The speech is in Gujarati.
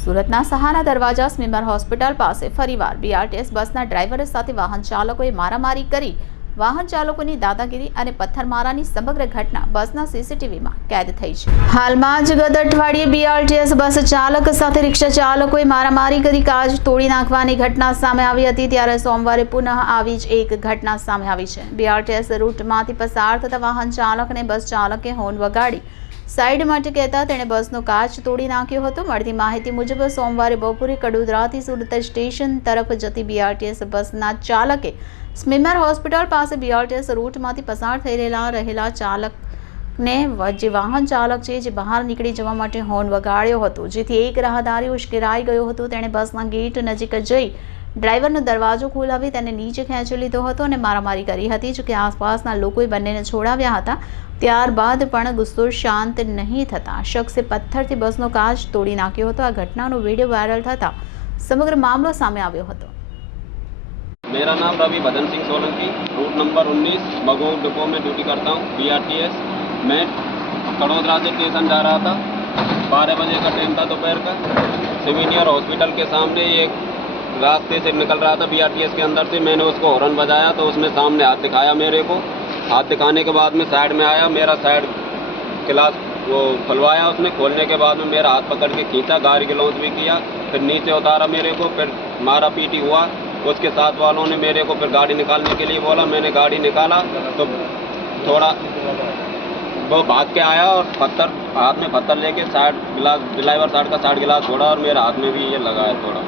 સુરતના સહાના દરવાજા સ્મીમર હોસ્પિટલ પાસે ફરીવાર બીઆરટીએસ બસના ડ્રાઈવર સાથે વાહન ચાલકોએ મારામારી કરી વાહન ચાલકોની દાદાગીરી અને પથ્થરમારાની સમગ્ર ઘટના બસના સીસીટીવીમાં કેદ થઈ છે। હાલમાં જ ગત અઠવાડિયે બીઆરટીએસ બસ ચાલક સાથે રિક્ષા ચાલકોએ મારામારી કરી કાચ તોડી નાખવાની ઘટના સામે આવી હતી, ત્યારે સોમવારે પુનઃ આવી જ એક ઘટના સામે આવી છે। બીઆરટીએસ રૂટમાંથી પસાર થતા વાહન ચાલકને બસ ચાલકે હોર્ન વગાડી સાઈડ માટે કહેતા તેણે બસનો કાચ તોડી નાખ્યો હતો। મળતી માહિતી મુજબ સોમવારે બપોરે કડોદરાથી સુરત સ્ટેશન તરફ જતી બીઆરટીએસ બસના ચાલકે સ્મીમર હોસ્પિટલ પાસે બીઆરટીએસ રૂટમાંથી પસાર થઈ રહેલા ચાલકને જે વાહન ચાલક છે જે બહાર નીકળી જવા માટે હોર્ન વગાડ્યો હતો, જેથી એક રાહદારી ઉશ્કેરાઈ ગયો હતો। તેણે બસના ગેટ નજીક જઈ ડ્રાઈવરનો દરવાજો ખોલાવી તેને નીચે ખેંચી લીધો હતો અને મારામારી કરી હતી। જોકે આસપાસના લોકોએ બંનેને છોડાવ્યા હતા। ત્યારબાદ પણ ગુસ્સો શાંત નહીં થતા શખ્સે પથ્થરથી બસનો કાચ તોડી નાખ્યો હતો। આ ઘટનાનો વિડીયો વાયરલ થતા સમગ્ર મામલો સામે આવ્યો હતો। मेरा नाम Ravi Bhajan Singh Solanki, route number 19 Magor depot में ड्यूटी करता हूँ बीआरटीएस। मैं कड़ोदरा से स्टेशन जा रहा था। 12 बजे का टाइम था दोपहर का। सीनियर हॉस्पिटल के सामने एक रास्ते से निकल रहा था बीआरटीएस के अंदर से। मैंने उसको हॉर्न बजाया तो उसने सामने हाथ दिखाया मेरे को। हाथ दिखाने के बाद में साइड में आया, मेरा साइड गिलास वो खुलवाया उसने। खोलने के बाद में मेरा हाथ पकड़ के खींचा, गाड़ी की लॉन्च भी किया, फिर नीचे उतारा मेरे को, फिर मारा पीटी हुआ। उसके साथ वालों ने मेरे को फिर गाड़ी निकालने के लिए बोला। मैंने गाड़ी निकाला तो थोड़ा वो भाग के आया और पत्थर हाथ में पत्थर लेके साइड गिलास ड्राइवर साइड का साइड गिलास छोड़ा और मेरे हाथ में भी ये लगा है थोड़ा।